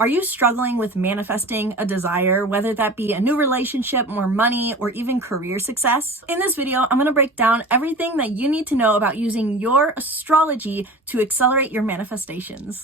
Are you struggling with manifesting a desire, whether that be a new relationship, more money, or even career success? In this video, I'm going to break down everything that you need to know about using your astrology to accelerate your manifestations.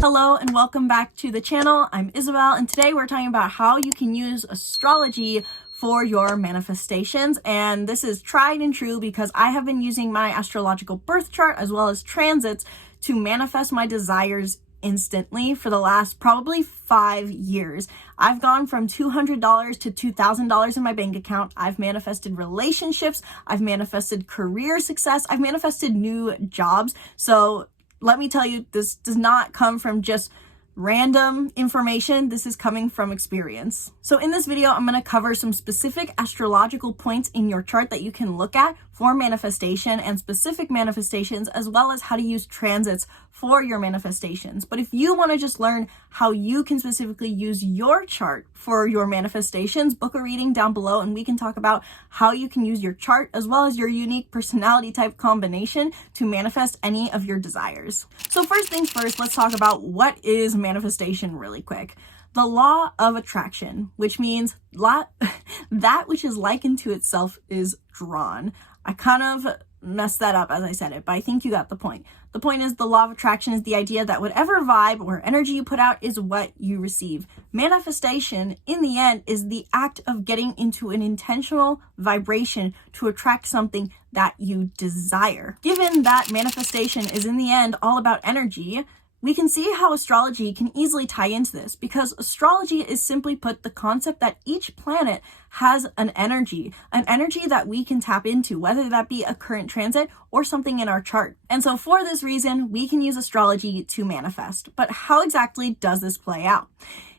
Hello and welcome back to the channel. I'm Isabelle, and today we're talking about how you can use astrology for your manifestations. And this is tried and true because I have been using my astrological birth chart as well as transits to manifest my desires instantly for the last probably 5 years. I've gone from $200 to $2,000 in my bank account. I've manifested relationships. I've manifested career success. I've manifested new jobs. So let me tell you, this does not come from just random information. This is coming from experience. So in this video, I'm going to cover some specific astrological points in your chart that you can look at for manifestation and specific manifestations, as well as how to use transits for your manifestations. But if you want to just learn how you can specifically use your chart for your manifestations, book a reading down below and we can talk about how you can use your chart as well as your unique personality type combination to manifest any of your desires. So first things first, let's talk about what is manifestation really quick. The law of attraction, which means that which is likened to itself is drawn. I kind of messed that up as I said it, but I think you got the point. The point is the law of attraction is the idea that whatever vibe or energy you put out is what you receive. Manifestation, in the end, is the act of getting into an intentional vibration to attract something that you desire. Given that manifestation is in the end all about energy, we can see how astrology can easily tie into this, because astrology is simply put the concept that each planet has an energy that we can tap into, whether that be a current transit or something in our chart. And so for this reason, we can use astrology to manifest. But how exactly does this play out?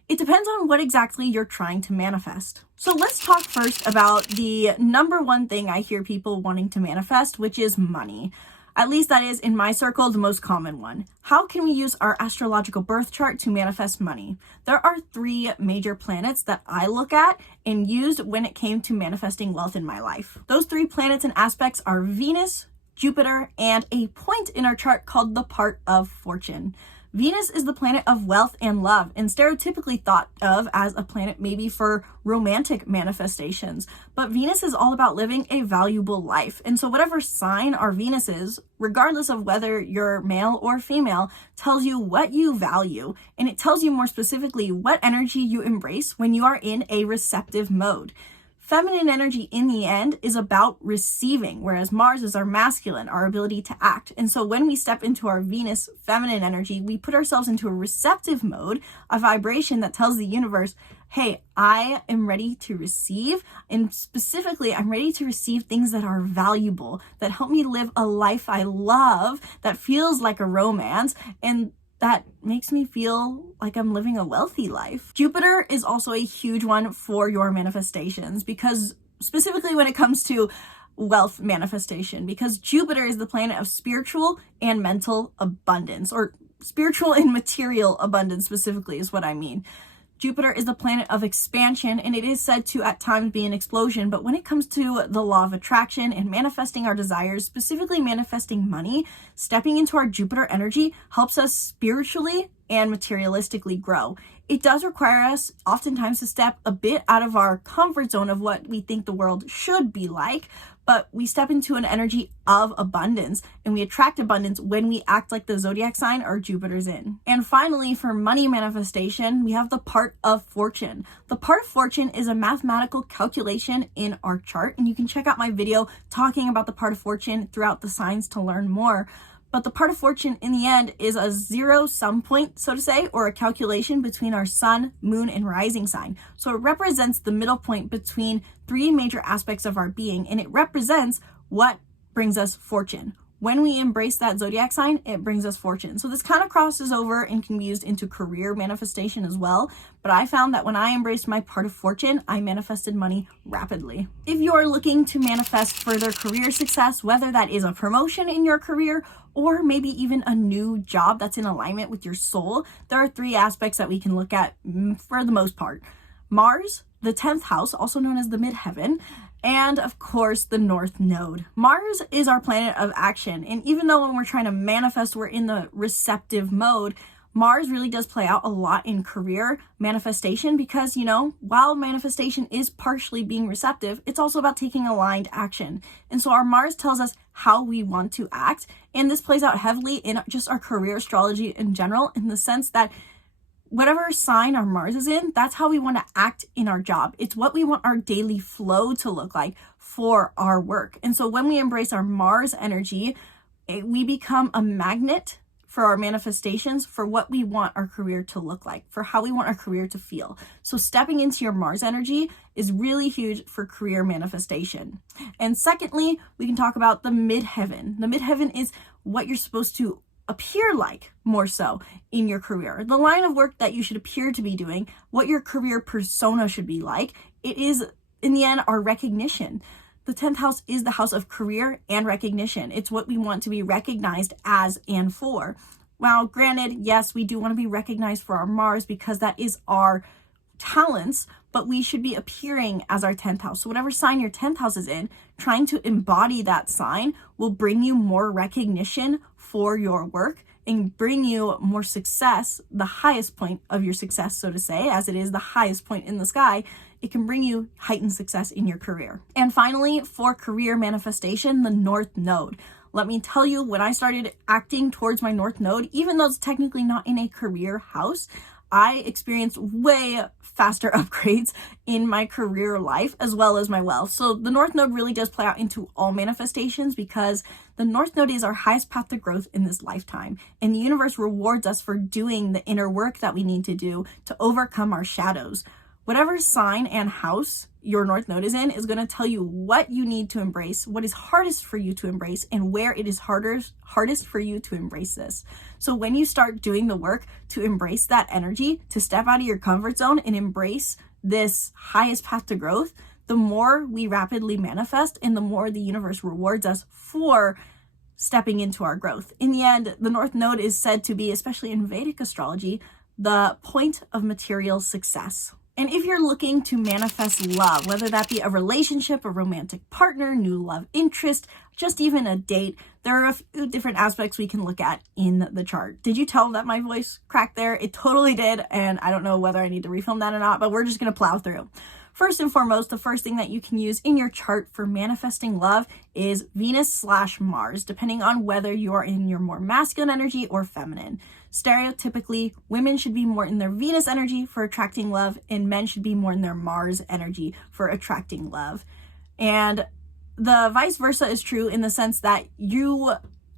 It depends on what exactly you're trying to manifest. So let's talk first about the number one thing I hear people wanting to manifest, which is money. At least that is, in my circle, the most common one. How can we use our astrological birth chart to manifest money? There are 3 major planets that I look at and used when it came to manifesting wealth in my life. Those 3 planets and aspects are Venus, Jupiter, and a point in our chart called the part of fortune. Venus is the planet of wealth and love, and stereotypically thought of as a planet maybe for romantic manifestations. But Venus is all about living a valuable life. And so whatever sign our Venus is, regardless of whether you're male or female, tells you what you value. And it tells you more specifically what energy you embrace when you are in a receptive mode. Feminine energy in the end is about receiving, whereas Mars is our masculine, our ability to act. And so when we step into our Venus feminine energy, we put ourselves into a receptive mode, a vibration that tells the universe, hey, I am ready to receive. And specifically, I'm ready to receive things that are valuable, that help me live a life I love, that feels like a romance, and that makes me feel like I'm living a wealthy life. Jupiter is also a huge one for your manifestations, because specifically when it comes to wealth manifestation, because Jupiter is the planet of spiritual and mental abundance, or spiritual and material abundance specifically is what I mean. Jupiter is the planet of expansion, and it is said to at times be an explosion. But when it comes to the law of attraction and manifesting our desires, specifically manifesting money, stepping into our Jupiter energy helps us spiritually and materialistically grow. It does require us oftentimes to step a bit out of our comfort zone of what we think the world should be like, but we step into an energy of abundance, and we attract abundance when we act like the zodiac sign our Jupiter's in. And finally, for money manifestation, we have the part of fortune. The part of fortune is a mathematical calculation in our chart, and you can check out my video talking about the part of fortune throughout the signs to learn more. But the part of fortune in the end is a zero-sum point, so to say, or a calculation between our sun, moon, and rising sign. So it represents the middle point between 3 major aspects of our being, and it represents what brings us fortune. When we embrace that zodiac sign, it brings us fortune. So this kind of crosses over and can be used into career manifestation as well. But I found that when I embraced my part of fortune, I manifested money rapidly. If you're looking to manifest further career success, whether that is a promotion in your career or maybe even a new job that's in alignment with your soul, there are 3 aspects that we can look at for the most part. Mars, the 10th house, also known as the midheaven, and of course the North Node. Mars is our planet of action, and even though when we're trying to manifest we're in the receptive mode, Mars really does play out a lot in career manifestation because, while manifestation is partially being receptive, it's also about taking aligned action. And so our Mars tells us how we want to act, and this plays out heavily in just our career astrology in general, in the sense that whatever sign our Mars is in, that's how we want to act in our job. It's what we want our daily flow to look like for our work. And so when we embrace our Mars energy, we become a magnet for our manifestations, for what we want our career to look like, for how we want our career to feel. So stepping into your Mars energy is really huge for career manifestation. And secondly, we can talk about the midheaven. The midheaven is what you're supposed to appear like more so in your career. The line of work that you should appear to be doing, what your career persona should be like. It is, in the end, our recognition. The 10th house is the house of career and recognition. It's what we want to be recognized as and for. Well, granted, yes, we do want to be recognized for our Mars because that is our talents, but we should be appearing as our 10th house. So whatever sign your 10th house is in, trying to embody that sign will bring you more recognition for your work and bring you more success, the highest point of your success, so to say, as it is the highest point in the sky. It can bring you heightened success in your career. And finally, for career manifestation, the North Node. Let me tell you, when I started acting towards my North Node, even though it's technically not in a career house, I experienced way faster upgrades in my career life as well as my wealth. So the North Node really does play out into all manifestations because the North Node is our highest path to growth in this lifetime. And the universe rewards us for doing the inner work that we need to do to overcome our shadows. Whatever sign and house your North Node is in is going to tell you what you need to embrace, what is hardest for you to embrace, and where it is hardest for you to embrace this. So when you start doing the work to embrace that energy, to step out of your comfort zone and embrace this highest path to growth, the more we rapidly manifest and the more the universe rewards us for stepping into our growth. In the end, the North Node is said to be, especially in Vedic astrology, the point of material success. And if you're looking to manifest love, whether that be a relationship, a romantic partner, new love interest, just even a date, there are a few different aspects we can look at in the chart. Did you tell that my voice cracked there? It totally did, and I don't know whether I need to refilm that or not, but we're just going to plow through. First and foremost, the first thing that you can use in your chart for manifesting love is Venus/Mars, depending on whether you're in your more masculine energy or feminine. Stereotypically, women should be more in their Venus energy for attracting love, and men should be more in their Mars energy for attracting love. And the vice versa is true in the sense that you,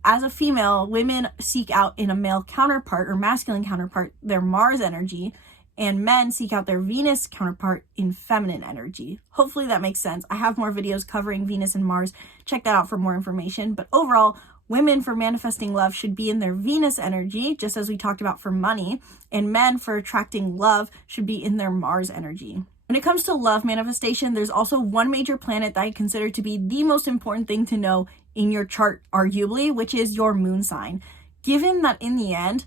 as a female, women seek out in a male counterpart or masculine counterpart their Mars energy, and men seek out their Venus counterpart in feminine energy. Hopefully that makes sense. I have more videos covering Venus and Mars. Check that out for more information. But overall, women for manifesting love should be in their Venus energy, just as we talked about for money, and men for attracting love should be in their Mars energy. When it comes to love manifestation, there's also one major planet that I consider to be the most important thing to know in your chart, arguably, which is your moon sign. Given that in the end,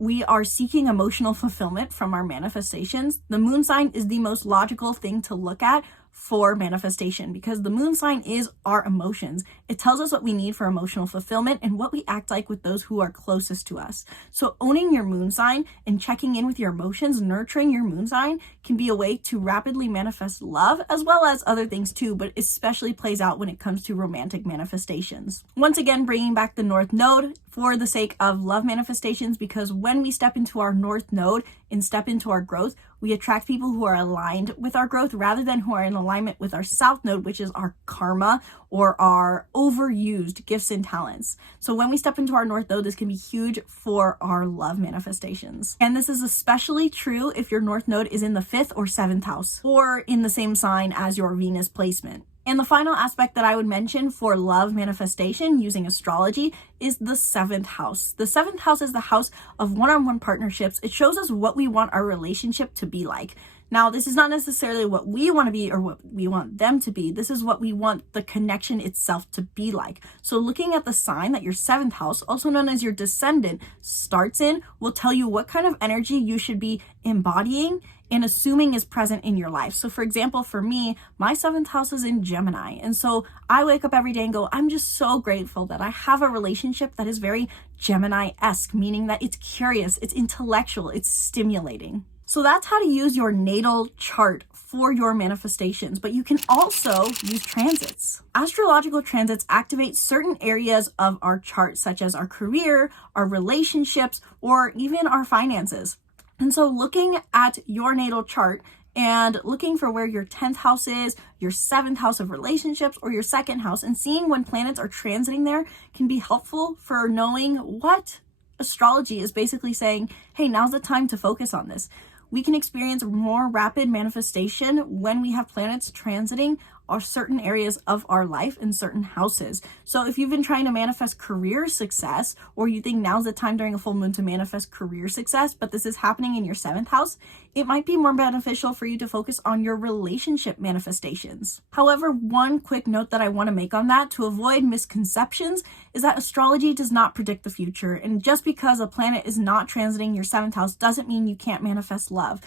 we are seeking emotional fulfillment from our manifestations, the moon sign is the most logical thing to look at for manifestation because the moon sign is our emotions. It tells us what we need for emotional fulfillment and what we act like with those who are closest to us. So owning your moon sign and checking in with your emotions, nurturing your moon sign can be a way to rapidly manifest love as well as other things too, but especially plays out when it comes to romantic manifestations. Once again, bringing back the North Node for the sake of love manifestations, because when we step into our North Node and step into our growth, we attract people who are aligned with our growth rather than who are in alignment with our South Node, which is our karma or our overused gifts and talents. So when we step into our North Node, this can be huge for our love manifestations. And this is especially true if your North Node is in the 5th or 7th house or in the same sign as your Venus placement. And the final aspect that I would mention for love manifestation using astrology is the 7th house. The 7th house is the house of one-on-one partnerships. It shows us what we want our relationship to be like. Now, this is not necessarily what we want to be or what we want them to be. This is what we want the connection itself to be like. So looking at the sign that your 7th house, also known as your descendant, starts in will tell you what kind of energy you should be embodying and assuming is present in your life. So for example, for me, my 7th house is in Gemini. And so I wake up every day and go, I'm just so grateful that I have a relationship that is very Gemini-esque, meaning that it's curious, it's intellectual, it's stimulating. So that's how to use your natal chart for your manifestations, but you can also use transits. Astrological transits activate certain areas of our chart, such as our career, our relationships, or even our finances. And so looking at your natal chart and looking for where your 10th house is, your 7th house of relationships, or your 2nd house, and seeing when planets are transiting there can be helpful for knowing what astrology is basically saying, hey, now's the time to focus on this. We can experience more rapid manifestation when we have planets transiting or certain areas of our life in certain houses. So if you've been trying to manifest career success, or you think now's the time during a full moon to manifest career success, but this is happening in your 7th house, it might be more beneficial for you to focus on your relationship manifestations. However, one quick note that I want to make on that to avoid misconceptions is that astrology does not predict the future. And just because a planet is not transiting your 7th house doesn't mean you can't manifest love.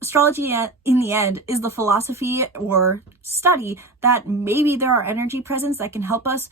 Astrology, in the end, is the philosophy or study that maybe there are energy presents that can help us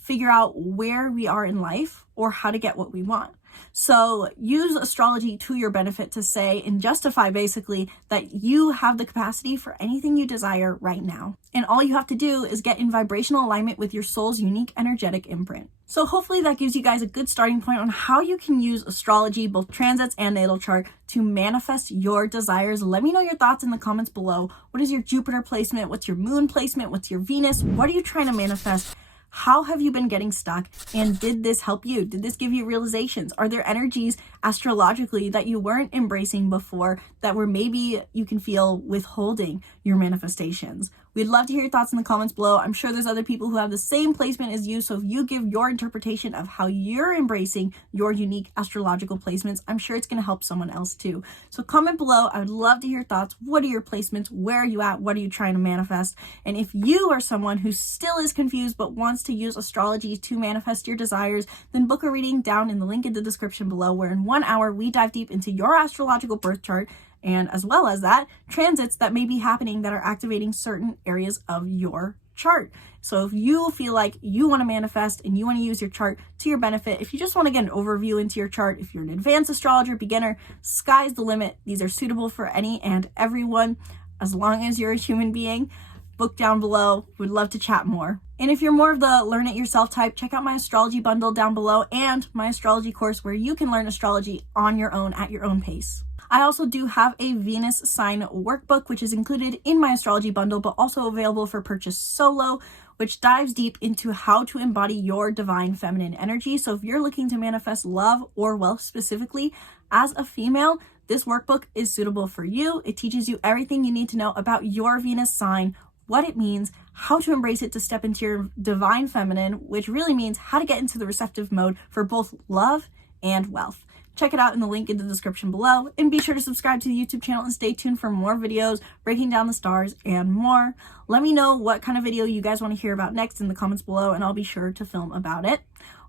figure out where we are in life or how to get what we want. So use astrology to your benefit to say and justify basically that you have the capacity for anything you desire right now. And all you have to do is get in vibrational alignment with your soul's unique energetic imprint. So hopefully that gives you guys a good starting point on how you can use astrology, both transits and natal chart, to manifest your desires. Let me know your thoughts in the comments below. What is your Jupiter placement? What's your moon placement? What's your Venus? What are you trying to manifest? How have you been getting stuck? And did this help you? Did this give you realizations? Are there energies astrologically that you weren't embracing before that were maybe you can feel withholding your manifestations? We'd love to hear your thoughts in the comments below. I'm sure there's other people who have the same placement as you. So if you give your interpretation of how you're embracing your unique astrological placements, I'm sure it's going to help someone else too. So comment below. I would love to hear your thoughts. What are your placements? Where are you at? What are you trying to manifest? And if you are someone who still is confused but wants to use astrology to manifest your desires, then book a reading down in the link in the description below, where in 1 hour we dive deep into your astrological birth chart, and as well as that, transits that may be happening that are activating certain areas of your chart. So if you feel like you want to manifest and you want to use your chart to your benefit, if you just want to get an overview into your chart, if you're an advanced astrologer, beginner, sky's the limit. These are suitable for any and everyone, as long as you're a human being. Book down below. Would love to chat more. And if you're more of the learn it yourself type, check out my astrology bundle down below and my astrology course, where you can learn astrology on your own at your own pace. I also do have a Venus sign workbook, which is included in my astrology bundle, but also available for purchase solo, which dives deep into how to embody your divine feminine energy. So if you're looking to manifest love or wealth specifically as a female, this workbook is suitable for you. It teaches you everything you need to know about your Venus sign, what it means, how to embrace it to step into your divine feminine, which really means how to get into the receptive mode for both love and wealth. Check it out in the link in the description below, and be sure to subscribe to the YouTube channel and stay tuned for more videos breaking down the stars and more. Let me know what kind of video you guys want to hear about next in the comments below, and I'll be sure to film about it.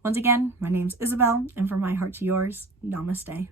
Once again, my name's Isabelle, and from my heart to yours, namaste.